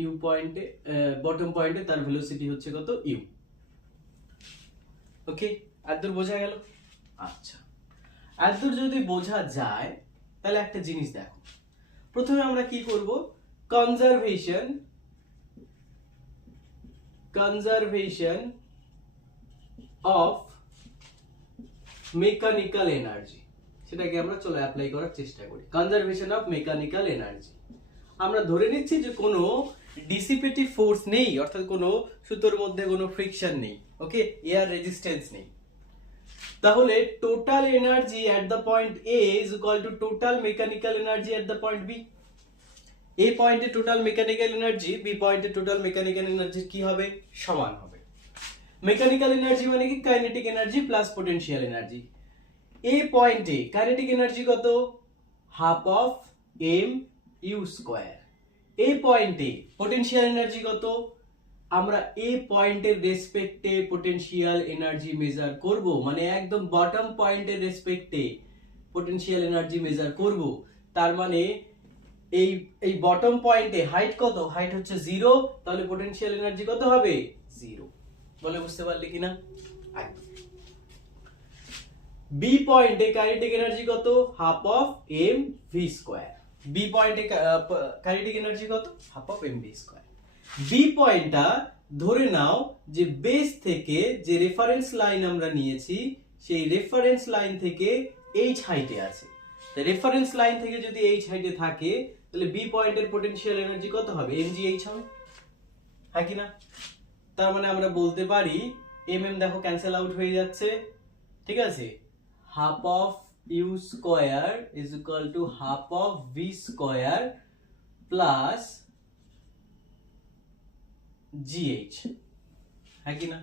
You পয়েন্টে bottom পয়েন্টে তার ভেলোসিটি হচ্ছে কত ইউ। ওকে, এতদূর বোঝা গেল? আচ্ছা, এতদূর যদি বোঝা যায় তাহলে একটা জিনিস দেখো, প্রথমে আমরা কি করব, কনজারভেশন অফ মেকানিক্যাল এনার্জি, সেটাকে আমরা চলো অ্যাপ্লাই করার চেষ্টা করি। কনজারভেশন অফ মেকানিক্যাল এনার্জি, আমরা ধরে নিচ্ছি যে কোনো ডিসিপেটিভ ফোর্স নেই, অর্থাৎ কোনো সুতোর মধ্যে কোনো ফ্রিকশন নেই, ওকে, এয়ার রেজিস্ট্যান্স নেই। তাহলে total energy at the point A is equal to total mechanical energy at the point B. A পয়েন্টে টোটাল মেকানিক্যাল এনার্জি বি পয়েন্টে টোটাল মেকানিক্যাল এনার্জি কি হবে, সমান হবে। মেকানিক্যাল এনার্জি মানে কি, kinetic energy plus potential energy. A পয়েন্টে kinetic energy কত, half of m u square. এই পয়েন্টে পোটেনশিয়াল এনার্জি কত, আমরা এই পয়েন্টের রেসপেক্টে পোটেনশিয়াল এনার্জি মেজার করব, মানে একদম বটম পয়েন্টের রেসপেক্টে পোটেনশিয়াল এনার্জি মেজার করব। তার মানে এই বটম পয়েন্টে হাইট কত, হাইট হচ্ছে 0, তাহলে পোটেনশিয়াল এনার্জি কত হবে, 0। বলে বুঝতে পারলে কিনা? বি পয়েন্টে কাইনেটিক এনার্জি কত, half of m v square. B পয়েন্টে কাইনেটিক এনার্জি কত, half of m v square. B পয়েন্টটা ধরে নাও যে বেস থেকে যে রেফারেন্স লাইন আমরা নিয়েছি, সেই রেফারেন্স লাইন থেকে এইচ হাইটে আছে। রেফারেন্স লাইন থেকে যদি এইচ হাইটে থাকে, তাহলে বি পয়েন্টের পোটেনশিয়াল এনার্জি কত হবে, mgh হবে, হ্যাঁ কি না? তার মানে আমরা বলতে পারি mm দেখো ক্যান্সেল আউট হয়ে যাচ্ছে, ঠিক আছে, half of u square is equal to half of v square plus gh, হ্যাঁ কি না?